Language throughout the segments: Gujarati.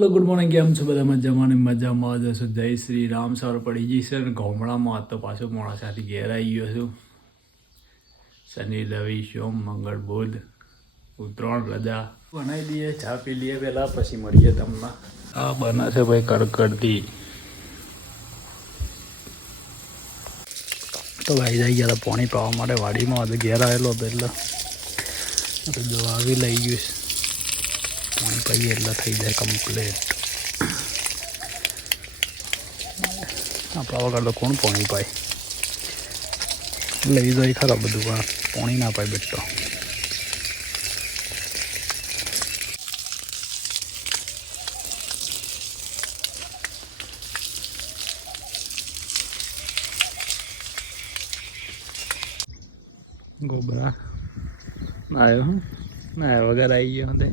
હેલો ગુડ મોર્નિંગ કેમ છો બધા? મજામાં મજા મજામાં. જશો જય શ્રી રામ. સવાર પડી છે અને ગામડામાં. તો પાછો મોડા સાથે ઘેર આવી ગયો છું. શનિ, રવિ, સોમ, મંગળ, બુધ, ઉત્તરાયણ રજા બનાવી દઈએ, ચા પી લઈએ પહેલા, પછી મળીએ તમને. આ બનાશે ભાઈ કડકડતી. તો ભાઈ જઈ ગયા હતા પાણી પાવા માટે વાડીમાં. આજે ઘેર આવેલો હતો એટલે. જો આવી લઈ ગયું પાણી પાઈએ એટલે થઈ જાય કમ્પ્લીટ આપણા વગર તો કોણ પાણી પાય? લઈ જાય ખરા બધું, પણ પાણી ના પાય બેટો ગોબરા. આવ્યો હું વગર આવી ગયો તે.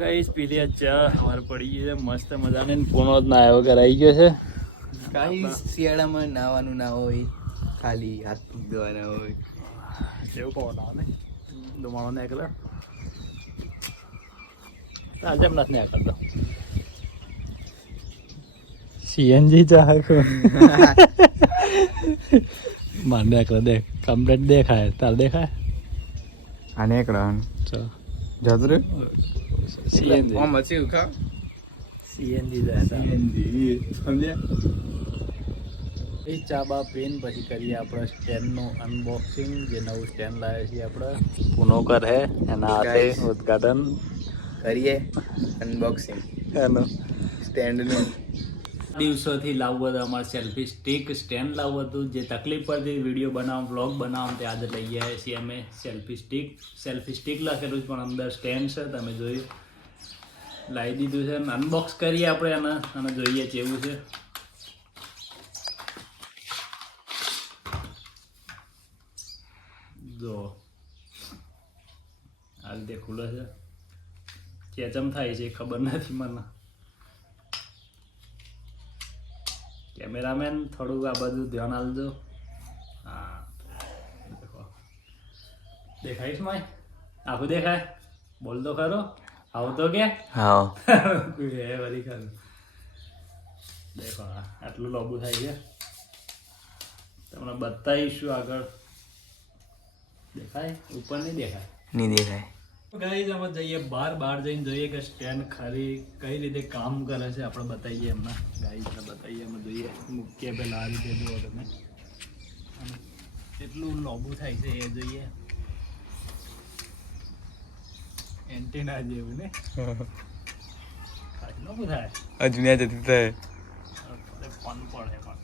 ગાઈસ પી લે ચા વાર પડી ગઈ છે મસ્ત મજાને ને પૂનો જ ના આવ્યો વગર આવી ગયો છે. કાંઈ શિયાળામાં નાવાનું ના હોય ખાલી હાથ પગ ધોવાના હોય. જેવું પવન આવે ને ધુમાડો ને એકલા આજે એમ નથી કરતો સીએનજી ચાહક. માર એકલા દેખ કમ્પ્લેટ દેખાય તાર દેખાય? આને એકડા ચા. જતું રે સીએનજી આમ હસી ખા સીએનજી જાય સીએનજી સમજ્યા એ ચા બા પીને પછી કરીએ આપણે સ્ટેન્ડનું અનબોક્સિંગ જે નવું સ્ટેન્ડ લાવ્યા છીએ આપણે પુનોકર હે એના હાથે. ઉદઘાટન કરીએ અનબોક્સિંગ એનું સ્ટેન્ડનું દિવસોથી લાવવું હતું અમારે સેલ્ફી સ્ટિક સ્ટેન્ડ લાવવું હતું જે તકલીફ પડતી વીડિયો બનાવો બ્લોગ બનાવો, તે આજે લઈ આવ્યા છીએ અમે. સેલ્ફી સ્ટિક સેલ્ફી સ્ટિક લખેલું છે, પણ અંદર સ્ટેન્ડ છે, તમે જોયું. લાવી દીધું છે. અને અનબોક્સ કરીએ આપણે એને અને જોઈએ કેવું છે. જો. આ રીતે ખુલે છે. ચેચમ થાય છે ખબર નથી મને. કેમેરામેન થોડું આ બધું ધ્યાન આપજો. હા. દેખો. દેખાઈશ માય? આખું દેખાય? બોલ તો ખરો. આવું તો કે? હા. હે વરી ખરું. દેખો આટલું લોબુ થાય છે. તમને બતાવીશું આગળ. દેખાય? ઉપર નહીં દેખાય? નહીં દેખાય. ગાઈઝ અમે જઈએ બહાર બહાર જઈને જોઈએ કે સ્ટેન્ડ ખરી કઈ રીતે કામ કરે છે આપણે બતાવીએ એમને. ગાઈઝને બતાવીએ અમે જોઈએ. મૂકીએ પહેલાં આ રીતે જુઓ તમે. અને કેટલું લોબુ થાય છે એ જોઈએ. એન્ટેના જેવું ને? ખાલી લોબુ થાય? હજુ ત્યાં જતી થાય. ફોન પડે પણ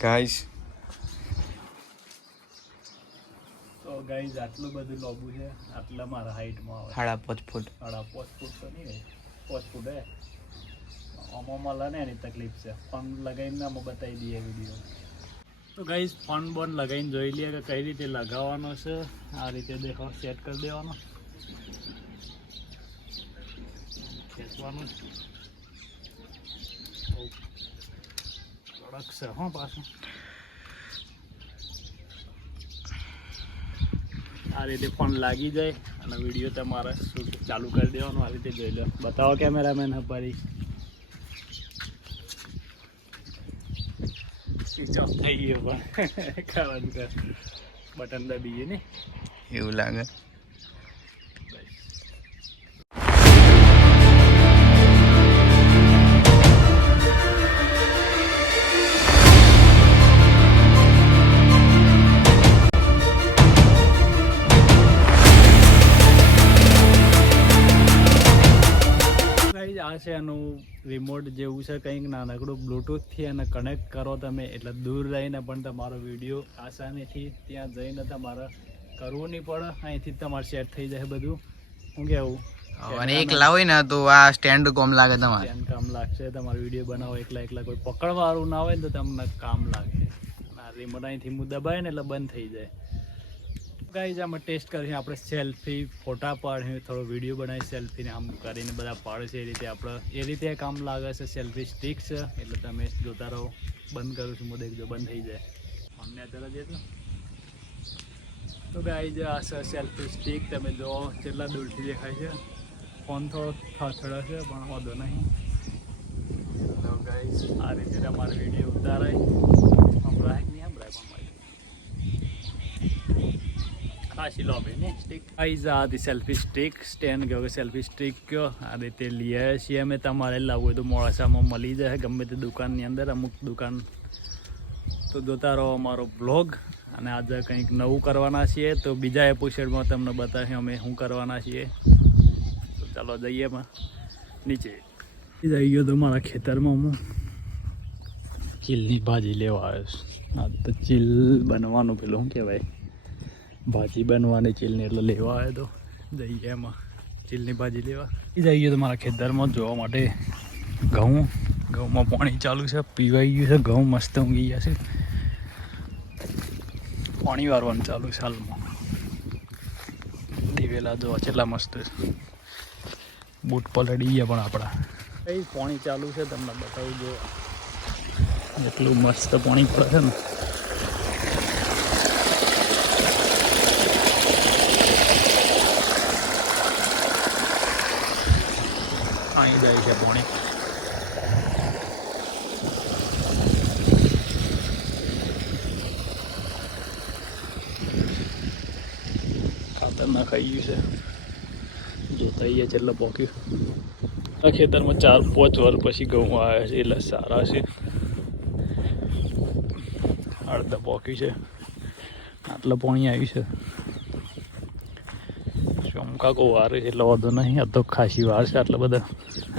ગાઈસ તો ગાઈઝ આટલું બધું લોબુ છે આટલા મારા હાઈટમાં આવે. સાડા પાંચ ફૂટ. સાડા પાંચ ફૂટ તો નહીં પાંચ ફૂટ હે. આમાં મળે ને એની તકલીફ છે. ફોન લગાવીને અમે બતાવી દઈએ વીડિયો. તો ગાઈઝ ફોન બોન લગાવીને જોઈ લઈએ કે કઈ રીતે લગાવવાનો છે. આ રીતે દેખો સેટ કરી દેવાનો. ખેંચવાનું. કડક છે હો પાછું. આ રીતે ફોન લાગી જાય અને વીડિયો તમારે શૂટ ચાલુ કરી દેવાનો, આ રીતે જોઈ લો. બતાવો કેમેરામેન હપારી સ્વિચ ઓફ થઈ ગયો પણ. ખાવાનું કે બટન દબીએ ને? એવું લાગે. આ છે એનું રિમોટ જેવું છે કંઈક નાનકડું બ્લૂટૂથથી એને કનેક્ટ કરો તમે એટલે દૂર રહીને પણ તમારો વીડિયો આસાનીથી ત્યાં જઈને તમારે કરવું નહીં પડે. અહીંથી તમારે સેટ થઈ જાય બધું. શું કહેવું અને એક લાવો ને તો આ સ્ટેન્ડ કોમ લાગે તમારે. સ્ટેન્ડ કામ લાગશે તમારો વીડિયો બનાવો એકલા એકલા કોઈ પકડવાળું ના હોય ને તો તમને કામ લાગે આ રિમોટ અહીંથી હું દબાય ને એટલે બંધ થઈ જાય. ગાઈઝ આમાં ટેસ્ટ કરીએ. આપણે સેલ્ફી ફોટા પાડીએ, થોડો વીડિયો બનાવી સેલ્ફીને આમ કરીને બધા પાડે છે. એ રીતે આપણે, એ રીતે કામ લાગે છે સેલ્ફી સ્ટિક છે. એટલે તમે જોતા રહો. બંધ કરું છું હું દેખજો બંધ થઈ જાય. અમને અત્યારે જેટલો તો. ગાઈઝ આ છે સેલ્ફી સ્ટિક તમે જો કેટલા દૂરથી દેખાય છે. ફોન થોડો થથડે છે, પણ વાંધો નહીં. તો ગાઈસ આ રીતે તમારો વીડિયો ઉતારાય સંભળાય કે નહીં સંભળાય પણ મારી ખાસી લોબી ને સ્ટિક ગાઈસ આ હતી સેલ્ફી સ્ટિક સ્ટેન્ડ ગયો કે સેલ્ફી સ્ટિક કયો આ રીતે લઈએ છીએ અમે તમારે લાવવું હોય તો મોડાસામાં મળી જાય ગમે તે દુકાનની અંદર અમુક દુકાન તો જોતા રહો અમારો બ્લોગ અને આજે કંઈક નવું કરવાના છીએ તો બીજા એપિસોડમાં તમને બતાવીએ અમે શું કરવાના છીએ તો ચાલો જઈએ નીચે જઈ ગયો તો મારા ખેતરમાં હું ચીલની ભાજી લેવા આવ્યો છું આ તો ચીલ બનવાનું પેલું શું કહેવાય ભાજી બનવાની ચીલની, એટલે લેવા આવ્યો તો. જઈએ એમાં. ચીલની ભાજી લેવા. જઈએ તો મારા ખેતરમાં જોવા માટે. ઘઉં, ઘઉંમાં પાણી ચાલુ છે, પીવાઈ ગયું છે, ઘઉં મસ્ત ઊંઘી ગયા છે. પાણી વારવાનું ચાલુ છે હાલમાં. દિવેલા જોવા કેટલા મસ્ત બૂટ પલડી ગયા પણ આપણા. કઈ પાણી ચાલુ છે, તમને બતાવું જો. એટલું મસ્ત પાણી પડે છે ને અહીં જાય છે પાણી ખાતર નાખાઈ ગયું છે. જોતા અહીંયા છેલ્લે પોક્યું. આ ખેતરમાં ચાર, પાંચ વર્ષ પછી ઘઉં આવ્યા છે, એટલે સારા છે. અડધા પોક્યું છે. આટલે પાણી આવ્યું છે. ચોમકા કો વાર છે, એટલે વાંધો નહીં, આ તો ખાસી વાર છે, આટલા બધા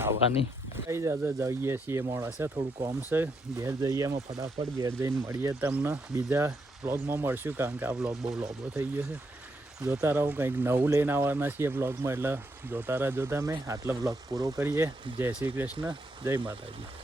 આવવાની કઈ દાદા જઈએ છીએ મોડાસા, થોડું કોમ છે. ઘેર જઈએ અમે ફટાફટ, ઘેર જઈને મળીએ તમને. બીજા બ્લોગમાં મળશું, કારણ કે આ બ્લોગ બહુ લોબો થઈ ગયો છે. જોતા રહો, કંઈક નવું લઈને આવવાના છીએ બ્લોગમાં એટલે જોતા રહેજો તમે. આટલો બ્લોગ પૂરો કરીએ. જય શ્રી કૃષ્ણ, જય માતાજી.